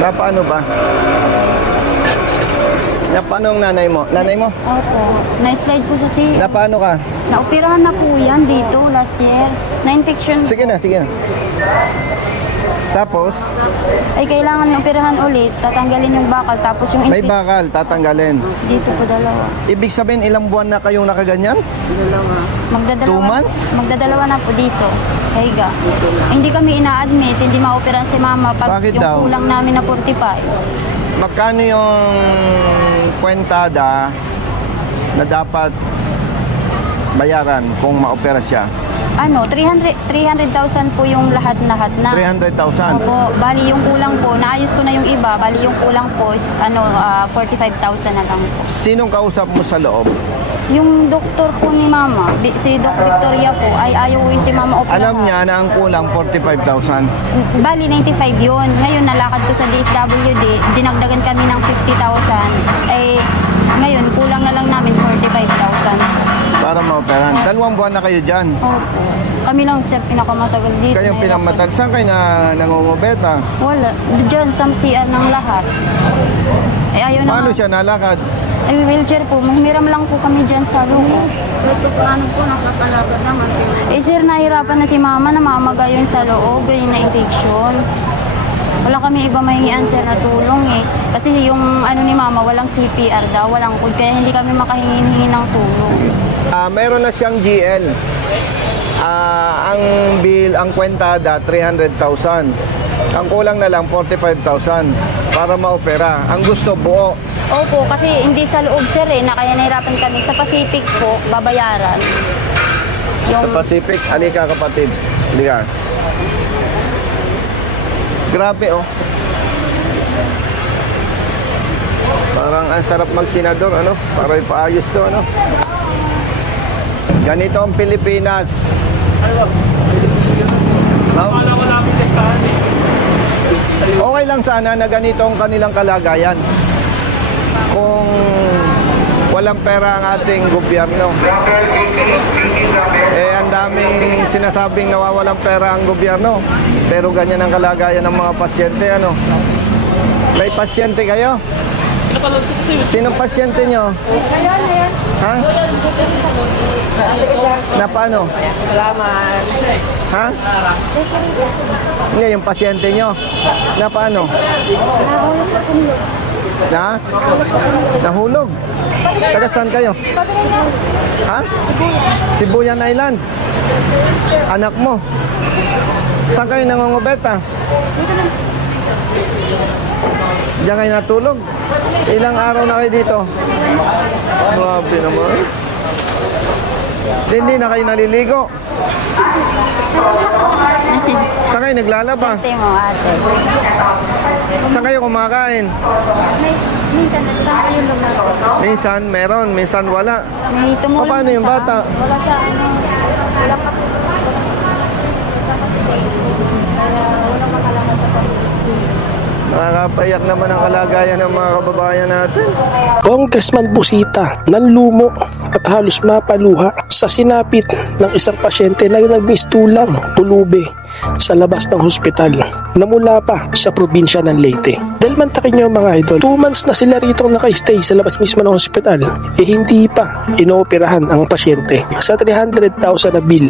Na paano ba? Na paano ang nanay mo? Nanay mo? Opo. Na-slide po sa Na paano ka? Naoperahan na po yan dito last year. Na-infection Sige na, sige na. Tapos, ay kailangan operahan ulit. Tatanggalin yung bakal. Tapos yung may bakal, tatanggalin. dito po dalawa. Ibig sabihin, ilang buwan na kayong nakaganyan? Magdadalawa. 2 months? Magdadalawa na po dito. Kaiga. Hindi kami ina-admit. Hindi ma-operahan si mama pag Bakit yung daw? kulang namin na 45. Magkano yung kwentada na dapat bayaran kung ma-opera siya? Ano, 300,000 po yung lahat-lahat na. 300,000. Opo, bali yung kulang po, naayos ko na yung iba, bali yung kulang po is 45,000 na lang po. Sinong kausap mo sa loob? Yung doktor po ni mama, si Doc Victoria po, ay ayaw si mama operahan. Alam niya na ang kulang 45,000. Bali, 95 yun. Ngayon, nalakad ko sa DSWD, dinagdagan kami ng 50,000. Eh, ngayon, kulang na lang namin 45,000. Para ma-operahan. 2 buwan na kayo dyan. Opo. Kami lang siya pinakamatagal dito. Kayong Nahirapan. pinamatal. Saan kayo nangungubeta? Wala. Diyan, sa CR ng lahat. Eh, ayaw na Paano nga. siya nalakad? Ay, wheelchair po. Humiram lang po kami dyan sa luho. Ito paano po nakakalagad naman? Eh, sir, nahirapan na si mama, namamaga yun sa loob, yun na infection. Wala kami iba mahingian sir na tulong eh. Kasi yung ano ni mama, walang CPR daw, walang food, kaya hindi kami makahingi ng tulong. Meron na siyang GL. Ang bill, ang kwentada, 300,000. Ang kulang na lang, 45,000 para ma-opera. Ang gusto, buo. Opo, kasi hindi sa loob sir eh, na kaya nahirapan kami. Sa Pacific po, babayaran. Sa Pacific, halika kapatid. Halika. Grabe oh. Parang ang sarap magsenador, ano? Para ipaayos to, ano? Ganito ang Pilipinas. Okay lang sana na ganito ang kanilang kalagayan. Kung walang pera ang ating gobyerno. Eh, ang daming sinasabing nawawalang pera ang gobyerno. Pero ganyan ang kalagayan ng mga pasyente, ano? May pasyente kayo? Sinong pasyente nyo? Ha? Na paano? Salamat. Ha? Hindi, yung pasyente nyo. Na paano? Na? Nahulog? Taga saan kayo? Ha? Sibuyan Island? Anak mo? Saan kayo nangungubeta? Diyan kayo natulog? Ilang araw na kayo dito? Grabe naman. Hindi na kayo naliligo. Saan kayo naglalaba? Sente mo ate. Saan kayo kumakain? Minsan, nagtatayulog na ako. Minsan meron, minsan wala. May tumulong Paano yung sa- bata? Wala sa ano. Wala pa. Wala makalaman sa pamilya. Nakakapayak naman ang kalagayan ng mga kababayan natin. Congressman Busita nanlumo at halos mapaluha sa sinapit ng isang pasyente na nagmistulang tulubi sa labas ng hospital na mula pa sa probinsya ng Leyte. Dahil mantakin nyo mga idol, 2 months na sila rito naka-stay sa labas mismo ng hospital, eh hindi pa inooperahan ang pasyente. Sa 300,000 na bill,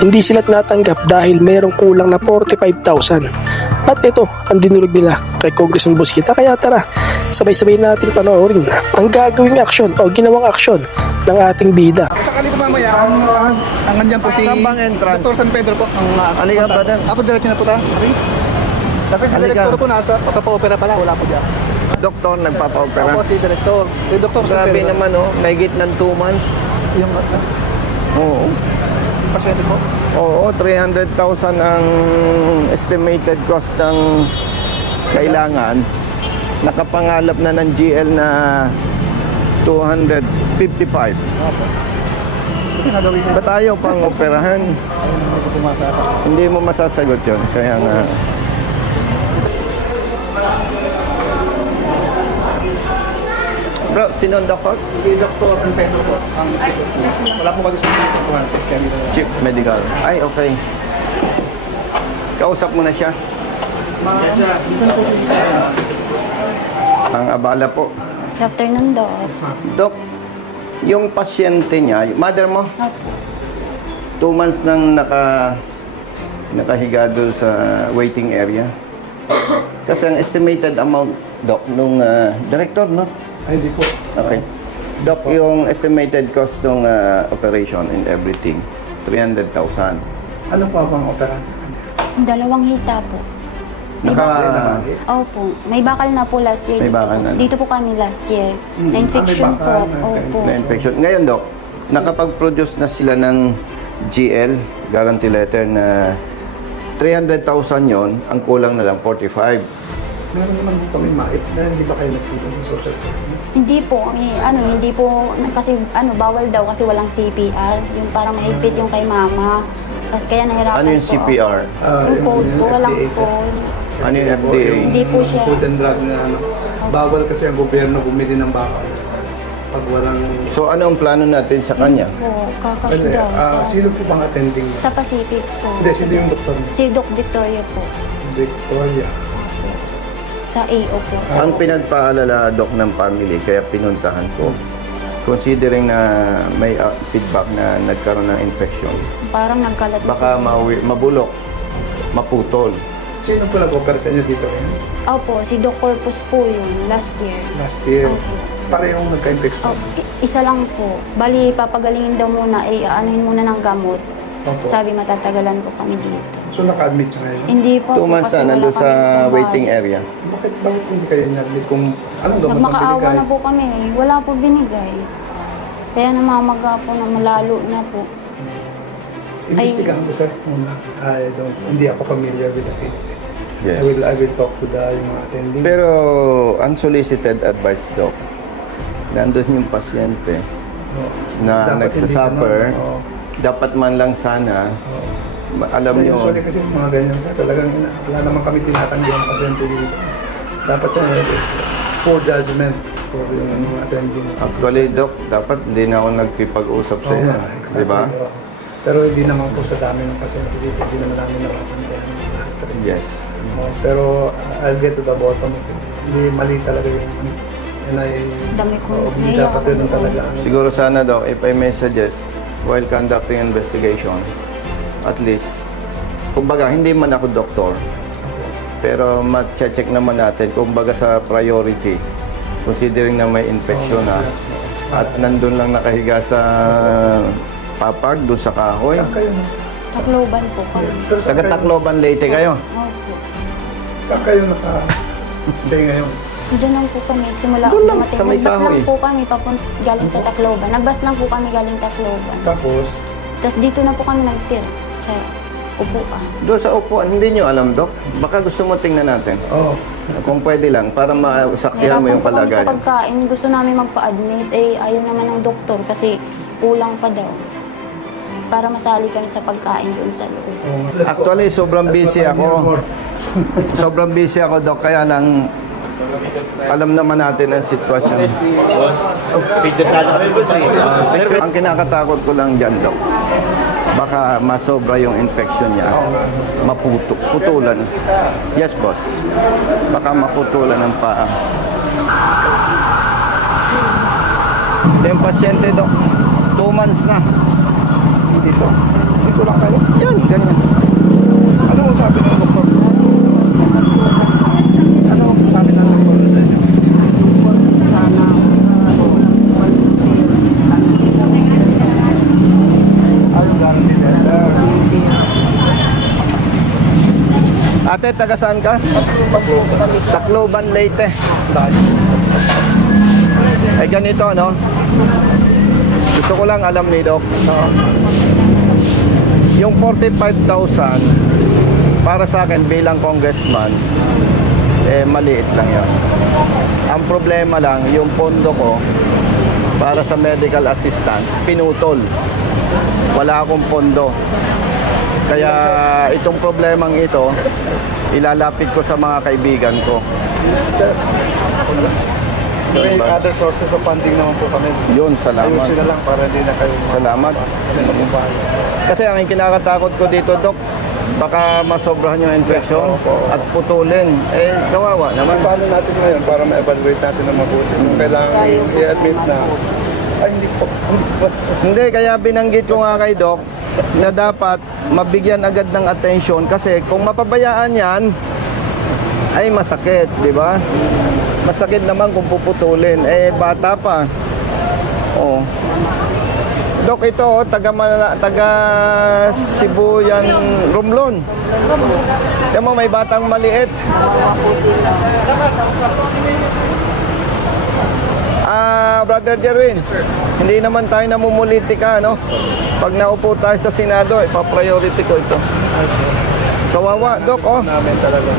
hindi sila natanggap dahil merong kulang na 45,000. At ito ang dinulog nila kay Congressman Busita. Kaya tara, sabay-sabay natin panoorin ang gagawing aksyon o ginawang aksyon ng ating bida. Sakali po mamaya, ang andyan po si Saan bang entrance? Dr. San Pedro po. Halika, brother. Apo, diretso na po tayo. Kasi si Halika. Director po nasa, pagpapa-opera pala, wala po dyan. Doktor nagpapa-opera. Ako si Director. Si Dr. San Grabe Pedro. naman oh, may git ng 2 months. Yung Oo. pasyente po. Oo, 300,000 ang estimated cost ng kailangan. Nakapangalap na ng GL na 255. Ito nagawin niya. Ba't ayaw pang operahan? Hindi ko pumasasak. Hindi mo masasagot yun. Kaya nga, bro, sino ang doktor? Si Dr. San Pedro po. Wala po kasi sa kuhante. Kaya dito na. Chief Medical. Ay, okay. Kausap mo na siya. Dito na po siya. Ang abala po. Sa afternoon, Doc. Dok, yung pasyente niya, yung mother mo, Opo. 2 months nang nakahiga doon sa waiting area. Kasi ang estimated amount, Dok, nung director, no? Ay, hindi po. Okay. Dok, yung estimated cost ng operation and everything, 300,000. Ano pa bang operahan sa kanya? 2 hita po. Opo. May bakal na po last year. May dito bakal po. na. Dito po kami last year. Na-infection may bakal po. na- Opo. Na infection. Ngayon, Dok, nakapag-produce na sila ng GL, guarantee letter na 300,000 yon, ang kulang na lang 45. Meron naman po kami mait na hindi ba kayo nagpunta sa social service? Hindi po, hindi po, kasi bawal daw kasi walang CPR. Yung parang mahigpit yung kay mama. Kasi kaya nahirapan Ano yung po CPR? Yung code po, walang FDA, sir. code. Ano yung FDA? Hindi po siya. Food and drug na ano. Bawal kasi ang gobyerno bumili ng bakal. Pag walang... So, ano ang plano natin sa kanya? Po, kakas Ano, daw. sino po bang attending? Sa Pacific po. Hindi, sino yung doktor niya? Si Doc Victoria po. Victoria. Sa AO po. Ang pinagpaalala, Dok, ng family, kaya pinuntahan ko, considering na may feedback na nagkaroon ng infection, Parang nagkalat na baka siya. mabulok, maputol. Sino po nag-opera sa inyo dito ngayon? Opo, si Doc Corpus po yun, last year. Last year. Opo. Parehong nagka-infection. Oh, isa lang po. Bali, papagalingin daw muna, aanuhin muna ng gamot. Opo. Sabi, matatagalan ko kami dito. So naka-admit siya ngayon? Hindi po. 2 months kasi na, wala nandun sa kaming trabaho. waiting area. Bakit hindi kayo na-admit kung anong gamot ang Nagmakaawa binigay? na po kami. Wala po binigay. Kaya namamaga po na malalo na po. Imbestigahan ko sir muna. Hindi ako familiar with the case. Yes. I will talk to yung mga attending. Pero unsolicited advice, Doc, nandun yung pasyente Oo. na Dapat nagsasuffer, hindi ganun. Oo. dapat man lang sana, Oo. alam nyo, Usually kasi mga ganyan sir, talagang wala naman kami tinatanggi ang pasyente dito. Dapat siya, it's poor judgment for yung mga attending. actually, Doc, dapat hindi na ako nagkipag-usap sa Oo iyo. nga, exactly. Di ba? Oo. Pero hindi naman po sa dami ng pasyente dito, hindi naman namin napapantayan lahat. Yes. Pero I'll get to the bottom of it. Hindi mali talaga yung and Dami ko. hindi Naiyak dapat ako ganun doon. talaga. Siguro sana, Doc, if I may suggest, while conducting investigation, at least, kumbaga, hindi man ako doktor, pero ma-check naman natin, kumbaga sa priority, considering na may infection na, at nandun lang nakahiga sa papag, doon sa kahoy. Saan kayo? Sa Globan po kami. Pero saan Taga kayo- Tacloban, Leyte kayo. Opo. Saan kayo naka-stay ngayon? Diyan lang po kami. Simula Doon lang, dumating. sa may Nagbas kahoy. lang po kami galing sa Tacloban. Nagbas lang po kami galing Tacloban. Tapos, Tapos dito na po kami nagtira sa upuan. Doon sa upuan, hindi nyo alam, Doc. Baka gusto mo tingnan natin. oh, Kung pwede lang, para masaksihan mo yung Nahirapan po kami sa kalagayan. pagkain. Gusto namin magpa-admit. Ayaw naman ng doktor kasi kulang pa daw. Para masali kami sa pagkain doon sa loob. Actually, sobrang busy ako. Sobrang busy ako, Doc. Kaya lang, alam naman natin ang sitwasyon. Ang kinakatakot ko lang dyan, Doc, baka masobra yung infection niya. Putulan. Yes, boss. Baka maputulan ng paa. Yung pasyente, Doc, 2 months na. dito. Dito lang kayo. Yan, ganyan. Ano ang sabi ng doktor? Ano ang sabi ng doktor sa inyo? Ayaw guarantee letter. Ate, taga saan ka? Tacloban, Leyte. Eh ganito, no? Gusto ko lang alam ni Doc. Yung 45,000 para sa akin bilang congressman, maliit lang yan. Ang problema lang, yung pondo ko para sa medical assistant, pinutol. Wala akong pondo. Kaya itong problemang ito, ilalapit ko sa mga kaibigan ko. Sir, may other sources of funding naman po kami. Yun, salamat. Ayusin na lang para hindi na kayo Salamat. mabubayan. Kasi ang kinakatakot ko dito, Doc, baka masobrahan yung infection at putulin. Eh, kawawa naman. Paano natin ngayon para ma-evaluate natin ng mabuti? Kung kailangan i-admit na, ay hindi po. Hindi, kaya binanggit ko nga kay Doc na dapat mabigyan agad ng atensyon kasi kung mapabayaan yan, ay masakit, di ba? Masakit naman kung puputulin. Eh, bata pa. Oh. Dok, ito, oh, taga Sibuyan, Romblon. Yan mo, may batang maliit. Brother Jerwin, hindi naman tayo namumulitika, no? Pag naupo tayo sa Senado, ipa-priority ko ito. Kawawa, Dok, oh. Namin talaga.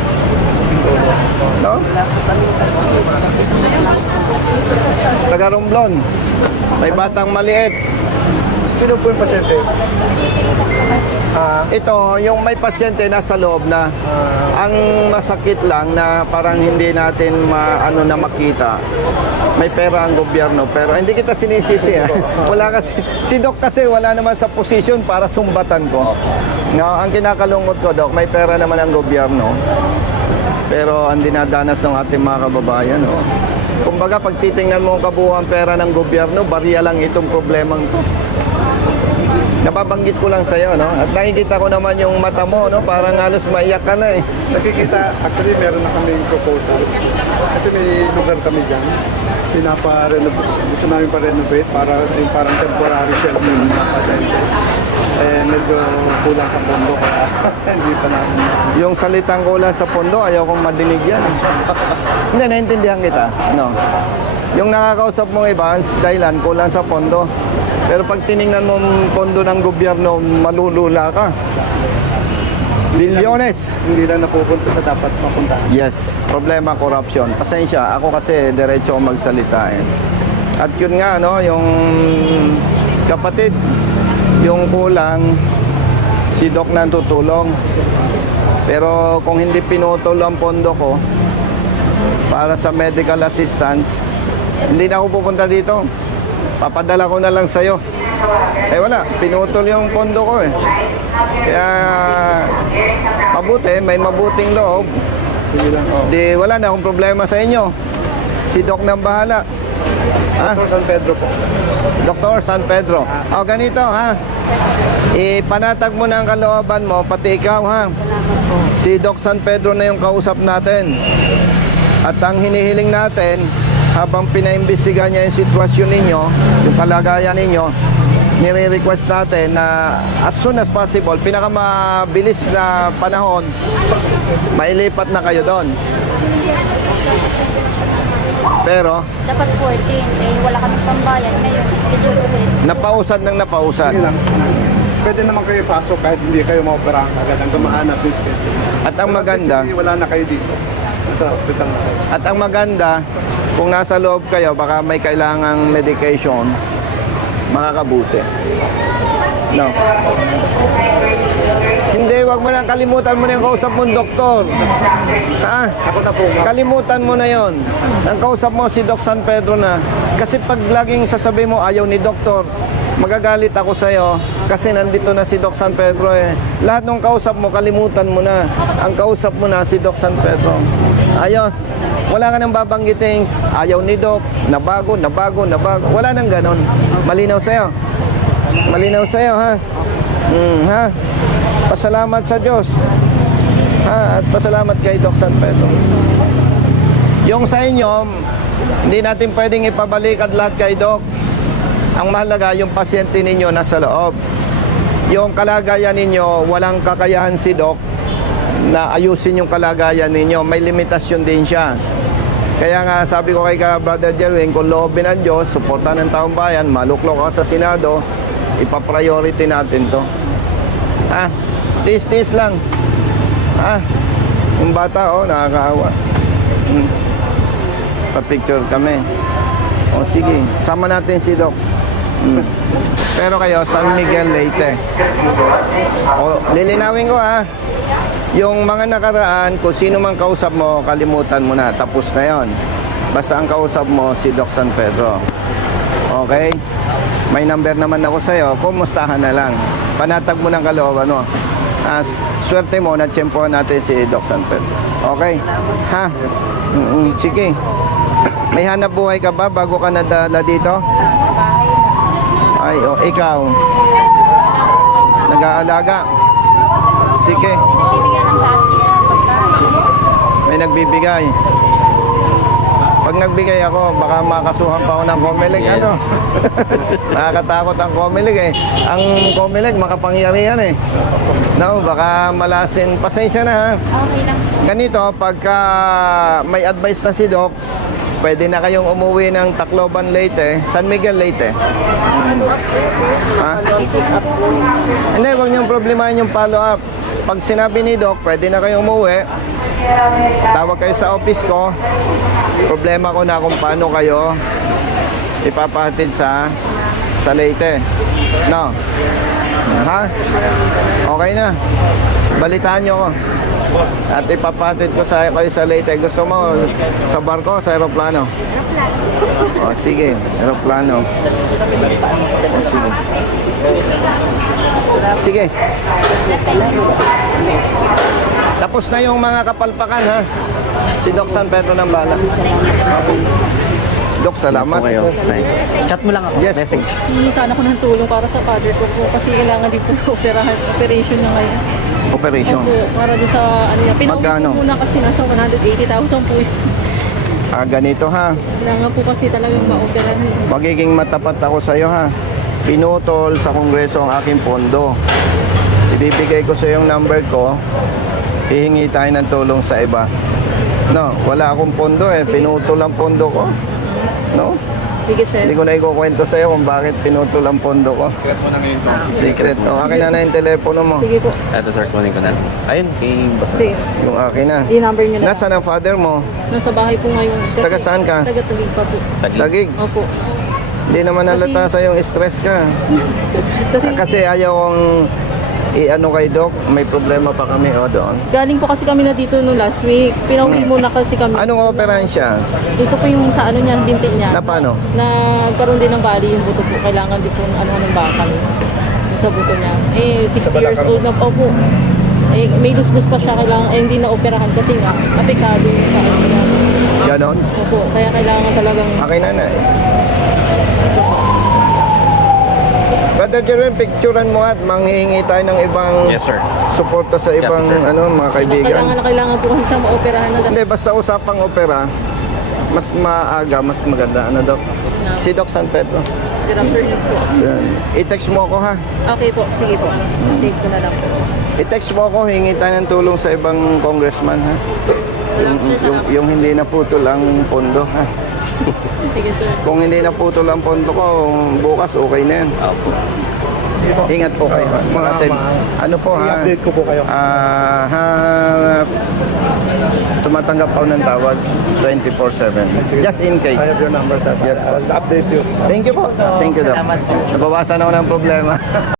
No? Taga Romblon. May batang maliit. Sino po yung pasyente? Ito, yung may pasyente nasa loob na ang masakit lang na parang hindi natin na makita. May pera ang gobyerno pero hindi kita sinisisi. Wala kasi, si Doc kasi wala naman sa posisyon para sumbatan ko. No, ang kinakalungkot ko, Doc, may pera naman ang gobyerno. Pero ang dinadanas ng ating mga kababayan, oh. Kumbaga, pag titingnan mo ang kabuuan pera ng gobyerno, barya lang itong problemang ito. Nababanggit ko lang sa'yo, no? At nakikita ko naman yung mata mo, no? Parang halos maiyak ka na, eh. Nakikita, actually meron na kami proposal. Kasi may lugar kami dyan. Gusto namin pa-renovate para yung parang temporary shelter ng mga pasyente. Eh, medyo kulang sa pondo kaya hindi pa namin. Yung salitang kulang sa pondo, ayaw kong madinig yan. Hindi, naintindihan kita. No. Yung nakakausap mong iba, dahilan, kulang sa pondo. Pero pag tiningnan mo ang pondo ng gobyerno, malulula ka. Bilyones. Hindi lang napupunta sa dapat mapuntahan. Yes, problema corruption. Pasensya, ako kasi diretso ako magsalita, eh. At yun nga, no, yung kapatid, yung kulang, si Doc na tutulong. Pero kung hindi pinutol ang pondo ko para sa medical assistance, hindi na ako pupunta dito. Papadala ko na lang sa'yo. Eh wala, pinutol yung pondo ko, eh. Kaya mabuti, may mabuting loob. Di wala na akong problema sa inyo. Si Doc nang bahala. Dr. San Pedro po. Dr. San Pedro. O ganito, ha. Ipanatag mo na ang kalooban mo, pati ikaw, ha. Si Doc San Pedro na yung kausap natin. At ang hinihiling natin, habang pinaimbestiga niya yung sitwasyon ninyo, yung kalagayan ninyo, nire-request natin na as soon as possible, pinakamabilis na panahon, mailipat na kayo doon. Pero, Dapat 14, eh wala kaming pambayad. Ngayon, schedule ulit. napausad ng napausad. Sige lang. Pwede naman kayo pasok kahit hindi kayo maoperahan agad ang gumahanap ng schedule. At ang maganda, Kasi wala na kayo dito. Nasa hospital na kayo. at ang maganda, kung nasa loob kayo, baka may kailangang medication, makakabuti. No. Hindi, wag mo lang kalimutan mo na yung kausap mong doktor. Ha? Ako na po. Kalimutan mo na yon. Ang kausap mo si Doc San Pedro na. Kasi pag laging sasabi mo ayaw ni doktor, magagalit ako sa'yo kasi nandito na si Doc San Pedro, eh. Lahat ng kausap mo, kalimutan mo na. Ang kausap mo na si Doc San Pedro. Ayos. Wala ka nang babanggiting ayaw ni Doc, nabago. Wala nang ganon. Malinaw sa'yo. Malinaw sa'yo, ha? Ha? Pasalamat sa Diyos. Ha? At pasalamat kay Doc San Pedro. Yung sa inyo, hindi natin pwedeng ipabalik at lahat kay Doc. Ang mahalaga, yung pasyente ninyo nasa loob. Yung kalagayan ninyo, walang kakayahan si Doc na ayusin yung kalagayan ninyo. May limitasyon din siya. Kaya nga sabi ko kay Brother Jerwin, kung loobin ng Diyos, suporta ng taong bayan, maluklok ka sa Senado, ipa-priority natin to. Ha? Tis lang. Ha? Yung bata, oh, nakakaawa. Pa-picture kami. O sige, sama natin si Doc. Pero kayo, San Miguel Leyte. O, lilinawin ko, ha. Yung mga nakaraan, kung sino mang kausap mo, kalimutan mo na. Tapos na yon. Basta ang kausap mo, si Doc San Pedro. Okay? May number naman ako sa'yo. Kumustahan na lang. Panatag mo ng kalooban mo. swerte mo, natsyempohan natin si Doc San Pedro. Okay? Ha? Sige. May hanap buhay ka ba bago ka nadala dito? Sa bahay na. Ay, ikaw. Nag-aalaga. Sige. Binibigyan lang sa akin pagkain. May nagbibigay. Pag nagbigay ako, baka makasuhan pa ako ng Comelec. Ano? Nakakatakot ang Comelec eh. Ang Comelec, makapangyarihan eh. No, baka malasin. Pasensya na ha. Okay lang. Ganito, pagka may advice na si Doc, pwede na kayong umuwi ng Tacloban Leyte, San Miguel Leyte. Ha? Dito na po. Hindi, huwag niyong problemahin yung follow-up. Pag sinabi ni Doc, pwede na kayong umuwi. Tawag kayo sa office ko. Problema ko na kung paano kayo ipapahatid sa Leyte. No? Ha? Okay na. Balitaan niyo ko. At ipapahatid ko kayo sa Leyte. Gusto mo sa barko, sa aeroplano? O sige, aeroplano. O, sige. Sige. Tapos na yung mga kapalpakan ha. Si Doc San Pedro ng bala. Okay. Doc, salamat. Chat mo lang ako, Yes. message. Hindi sana ko ng tulong para sa father ko po kasi kailangan din po operation na ngayon. Operation. Opo, para din sa ano yan. Pinauwi Magkano? ko muna kasi nasa 180,000 po yun. Ganito ha. Kailangan po kasi talagang ma-operahan. Magiging matapat ako sa iyo ha. Pinutol sa Kongreso ang aking pondo. Ibibigay ko sa yung number ko. Hihingi tayo ng tulong sa iba. No, wala akong pondo eh. Pinutol ang pondo ko. No? Sige sir. Hindi ko na ikukwento sa iyo kung bakit pinutol ang pondo ko. Secret. O, akin na yung telepono mo. Sige po. Ito sir, kunin ko na. Ayun, kay boss. Sige. Yung akin na. Yung number nyo na. Nasaan ang father mo? Nasa bahay po ngayon. Kasi Taga saan ka? Taga Taguig pa po. Tagig. Opo. Hindi naman halata sa yung stress ka. Kasi Kasi ayaw kong i-ano kay Doc, may problema pa kami doon. galing po kasi kami na dito no last week. Pinauwi muna kasi kami. Anong operahan siya? Ito po yung sa ano niya, binti niya. Na paano? Nagkaroon din ng bali yung buto po. Kailangan din po ng ano ng bakal. Yung sa buto niya. 60 years old na po po. May lusbus pa siya. Kailangan, hindi na operahan kasi nga, apekado yung sa ano niya. Ganon? Opo. Kaya kailangan talagang, Akin na na. Brother Jerwin, picturean mo at manghihingi tayo ng ibang Yes sir. suporta sa ibang sir. mga kaibigan. kailangan po kasi siya ma-operahan na. Hindi, basta usapang opera, mas maaga, mas maganda. Ano, Doc? Si Doc San Pedro. Good afternoon po. Yan. I-text mo ako ha. Okay po. Sige po. Save ko na lang po. I-text mo ako, hingi tayo ng tulong sa ibang congressman ha. Yung hindi naputol ang pondo ha. Sige sir. Kung hindi naputol ang pondo ko, bukas okay na yan. Ingat po kayo. Kasi, ano po ha? I-update ko po kayo. Tumatanggap ako ng tawag 24/7. Just in case. I have your number sir. Yes, I'll update you. Thank you po. Thank you, Doc. Nabawasan ako ng problema.